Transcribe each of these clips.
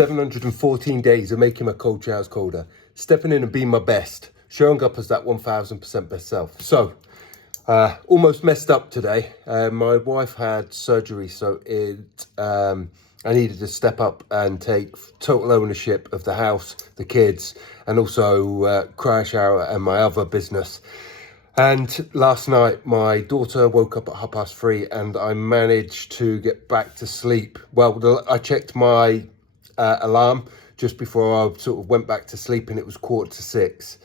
714 days of making my cold showers colder, stepping in and being my best, showing up as that 1000% best self. So, almost messed up today. My wife had surgery, so I needed to step up and take total ownership of the house, the kids, and also CryoShower and my other business. And last night, my daughter woke up at 3:30 and I managed to get back to sleep. Well, I checked my alarm just before I sort of went back to sleep and it was 5:45.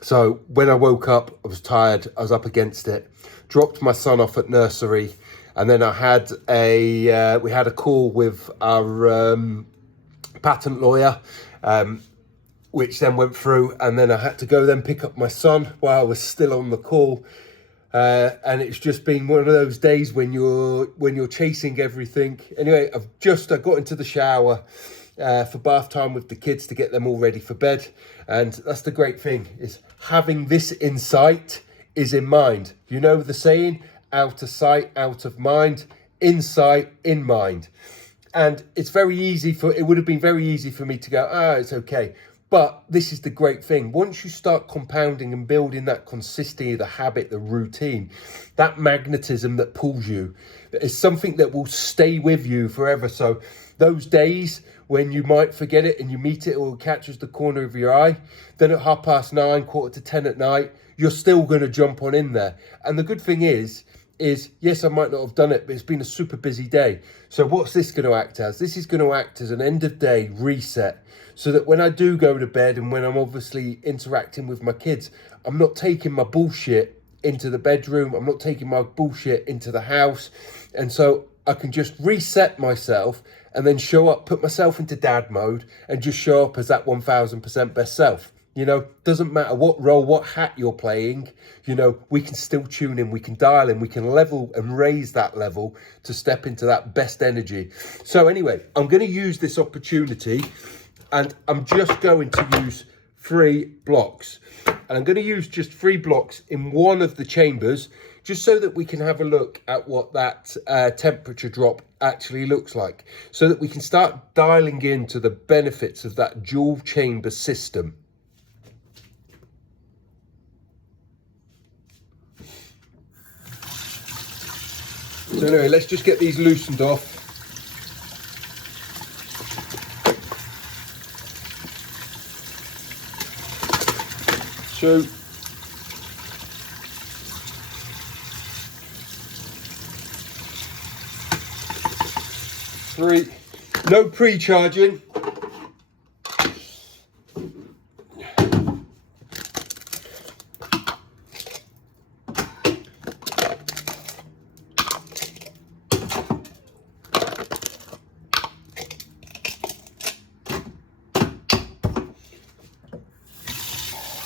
So when I woke up, I was tired, I was up against it, dropped my son off at nursery, and then I had we had a call with our patent lawyer, which then went through, and then I had to go then pick up my son while I was still on the call. And it's just been one of those days when you're chasing everything. Anyway, I got into the shower for bath time with the kids to get them all ready for bed. And that's the great thing, is having this in sight is in mind. You know the saying, out of sight, out of mind, in sight, in mind. And it's very easy it would have been very easy for me to go, it's okay. But this is the great thing. Once you start compounding and building that consistency, the habit, the routine, that magnetism that pulls you, is something that will stay with you forever. So those days when you might forget it and you meet it or it catches the corner of your eye, then at 9:30, 9:45 at night, you're still going to jump on in there. And the good thing is, yes, I might not have done it, but it's been a super busy day. So what's this going to act as? This is going to act as an end of day reset, so that when I do go to bed and when I'm obviously interacting with my kids, I'm not taking my bullshit into the bedroom. I'm not taking my bullshit into the house. And so I can just reset myself and then show up, put myself into dad mode and just show up as that 1000% best self. You know, doesn't matter what role, what hat you're playing, you know, we can still tune in, we can dial in, we can level and raise that level to step into that best energy. So anyway, I'm going to use this opportunity and I'm just going to use 3 blocks. And I'm going to use just 3 blocks in one of the chambers, just so that we can have a look at what that temperature drop actually looks like, so that we can start dialing into the benefits of that dual chamber system. So anyway, let's just get these loosened off. So 3, no pre-charging.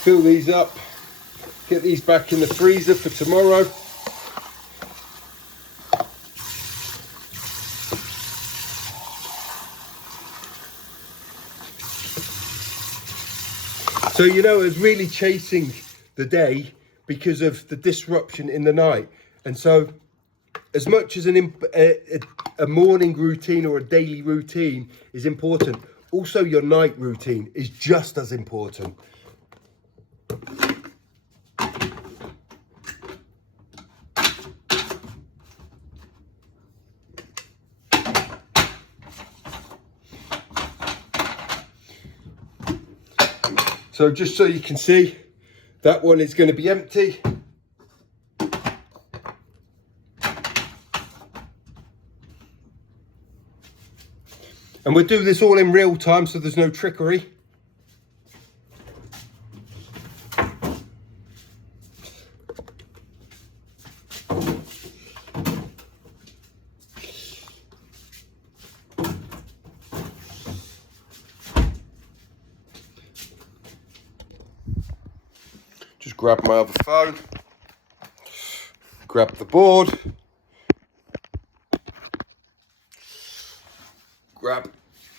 Fill these up, get these back in the freezer for tomorrow. So, you know, I was really chasing the day because of the disruption in the night. And so as much as a morning routine or a daily routine is important, also your night routine is just as important. So just so you can see, that one is going to be empty. And we'll do this all in real time, so there's no trickery. Just grab my other phone, grab the board, grab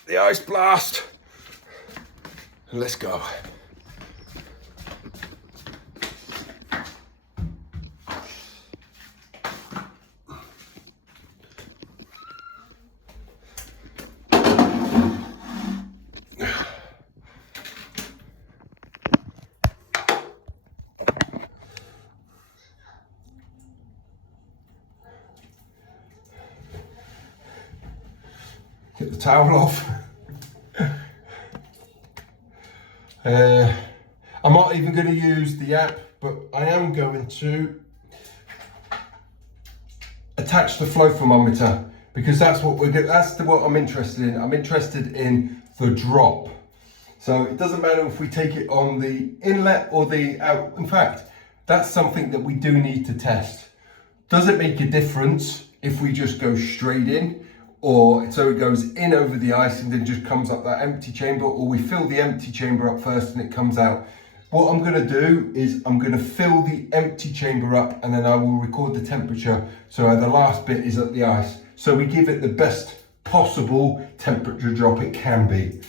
the Ice Blast, and let's go. Get the towel off. I'm not even going to use the app, but I am going to attach the flow thermometer, because that's what what I'm interested in. I'm interested in the drop. So it doesn't matter if we take it on the inlet or the out. In fact, that's something that we do need to test. Does it make a difference if we just go straight in, or so it goes in over the ice and then just comes up that empty chamber, or we fill the empty chamber up first and it comes out? What I'm going to do is I'm going to fill the empty chamber up, and then I will record the temperature, so the last bit is at the ice, so we give it the best possible temperature drop it can be.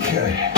Okay.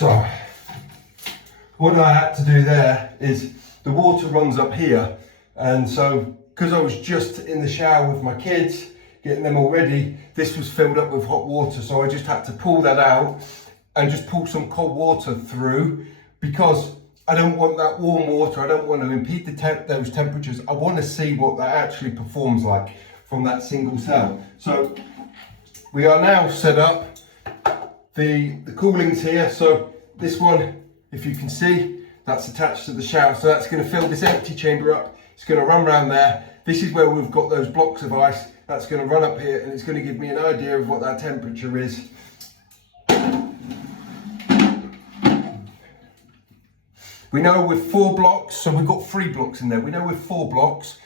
So, what I had to do there is the water runs up here, and so because I was just in the shower with my kids, getting them all ready, this was filled up with hot water, so I just had to pull that out and just pull some cold water through, because I don't want that warm water, I don't want to impede those temperatures. I want to see what that actually performs like from that single cell. So we are now set up. The cooling's here, so this one, if you can see, that's attached to the shower, so that's going to fill this empty chamber up. It's going to run around there. This is where we've got those blocks of ice. That's going to run up here, and it's going to give me an idea of what that temperature is. We know with 4 blocks, so we've got 3 blocks in there. We know with 4 blocks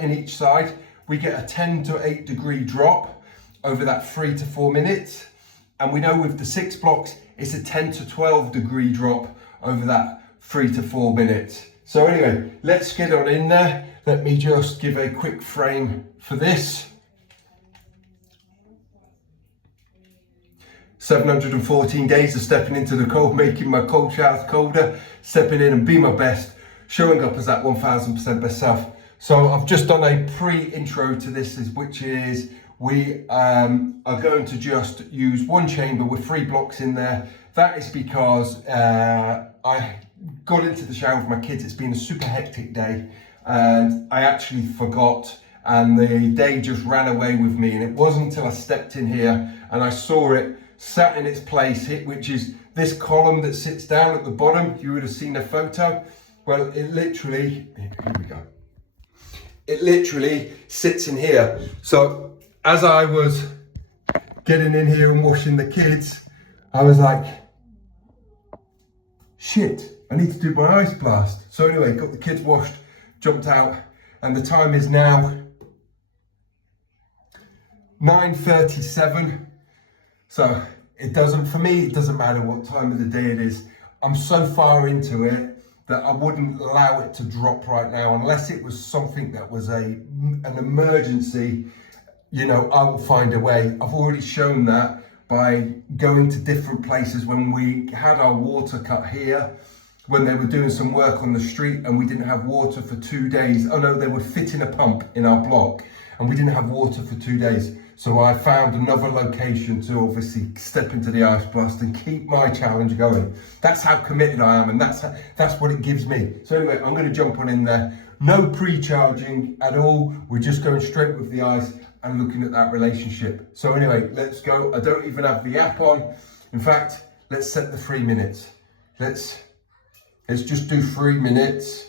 in each side, we get a 10 to 8 degree drop over that 3 to 4 minutes. And we know with the 6 blocks, it's a 10 to 12 degree drop over that 3 to 4 minutes. So anyway, let's get on in there. Let me just give a quick frame for this. 714 days of stepping into the cold, making my cold showers colder, stepping in and be my best, showing up as that 1000% best self. So I've just done a pre-intro to this, which is we are going to just use 1 chamber with 3 blocks in there. That is because I got into the shower with my kids. It's been a super hectic day, and I actually forgot, and the day just ran away with me. And it wasn't until I stepped in here and I saw it sat in its place, which is this column that sits down at the bottom. You would have seen a photo. Well, it literally, here we go. It literally sits in here. So as I was getting in here and washing the kids, I was like, shit, I need to do my ice blast. So anyway, got the kids washed, jumped out, and the time is now 9:37. So for me, it doesn't matter what time of the day it is. I'm so far into it that I wouldn't allow it to drop right now, unless it was something that was an emergency. You know, I will find a way. I've already shown that by going to different places. When we had our water cut here, when they were doing some work on the street and we didn't have water for 2 days. Oh no, they were fitting a pump in our block and we didn't have water for 2 days. So I found another location to obviously step into the ice blast and keep my challenge going. That's how committed I am, and that's what it gives me. So anyway, I'm going to jump on in there. No pre-charging at all. We're just going straight with the ice. and looking at that relationship. So anyway, let's go. I don't even have the app on. In fact, let's set the 3 minutes. Let's just do 3 minutes.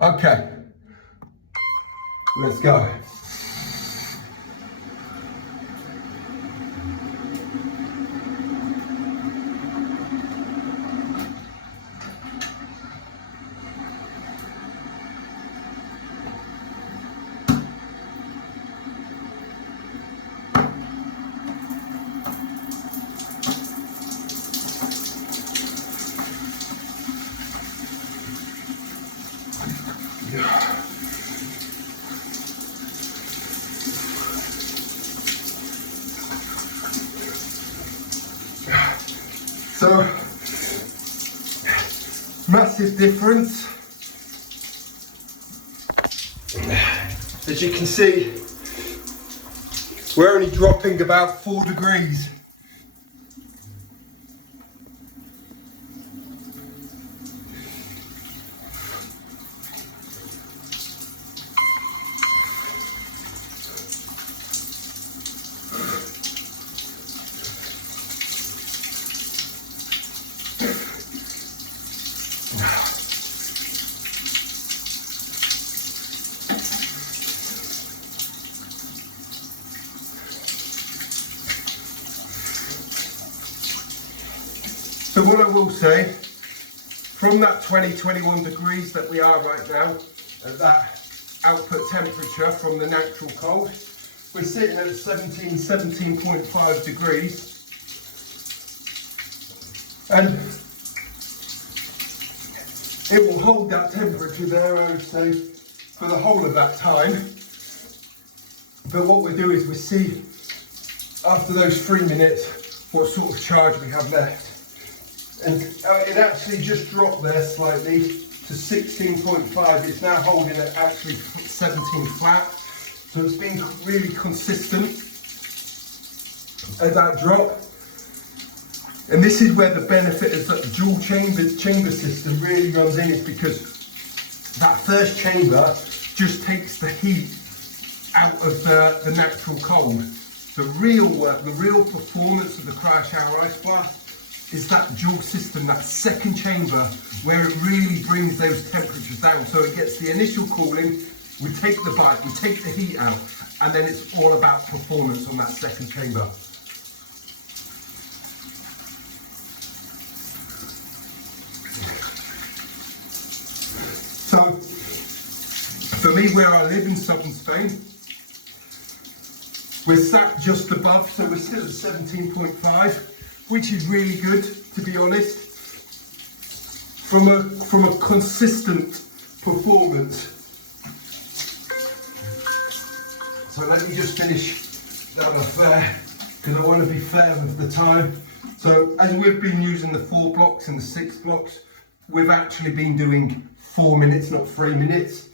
Okay, let's go. So, massive difference. As you can see, we're only dropping about 4 degrees. So what I will say, from that 20-21 degrees that we are right now, at that output temperature from the natural cold, we're sitting at 17.5 degrees. And it will hold that temperature there, I would say, for the whole of that time. But what we do is we see, after those 3 minutes, what sort of charge we have left. And it actually just dropped there slightly to 16.5. It's now holding at actually 17 flat. So it's been really consistent at that drop. And this is where the benefit of that dual chamber system really runs in, is because that first chamber just takes the heat out of the natural cold. The real work, the real performance of the CryoShower Ice Blast is that dual system, that second chamber, where it really brings those temperatures down. So it gets the initial cooling, we take the bite, we take the heat out, and then it's all about performance on that second chamber. So, for me, where I live in southern Spain, we're sat just above, so we're still at 17.5. Which is really good, to be honest, from a consistent performance. So let me just finish that off there, because I want to be fair with the time. So as we've been using the 4 blocks and the 6 blocks, we've actually been doing 4 minutes, not 3 minutes.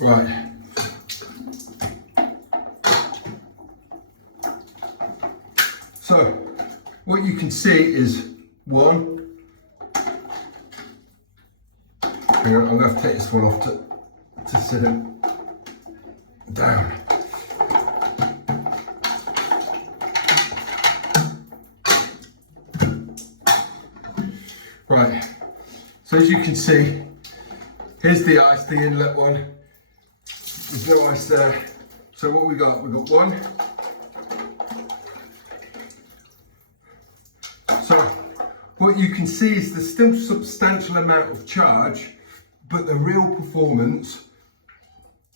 Right. So, what you can see is 1. Hang on, I'm going to have to take this one off to sit it down. Right. So as you can see, here's the ice, the inlet one. There's no ice there. So what we got? We've got 1. So what you can see is there's still substantial amount of charge, but the real performance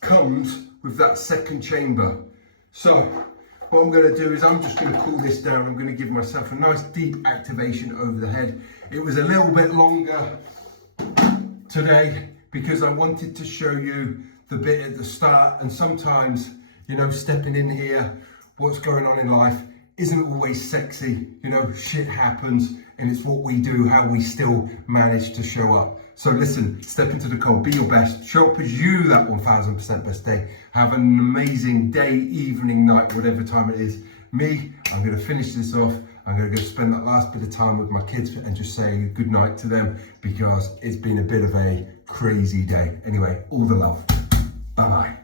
comes with that second chamber. So what I'm going to do is I'm just going to cool this down. I'm going to give myself a nice deep activation over the head. It was a little bit longer today because I wanted to show you the bit at the start, and sometimes, you know, stepping in here, what's going on in life isn't always sexy. You know, shit happens, and it's what we do, how we still manage to show up. So listen, step into the cold, be your best, show up as you that 1000% best day. Have an amazing day, evening, night, whatever time it is. Me, I'm gonna finish this off. I'm gonna go spend that last bit of time with my kids and just say good night to them because it's been a bit of a crazy day. Anyway, all the love. Bye-bye.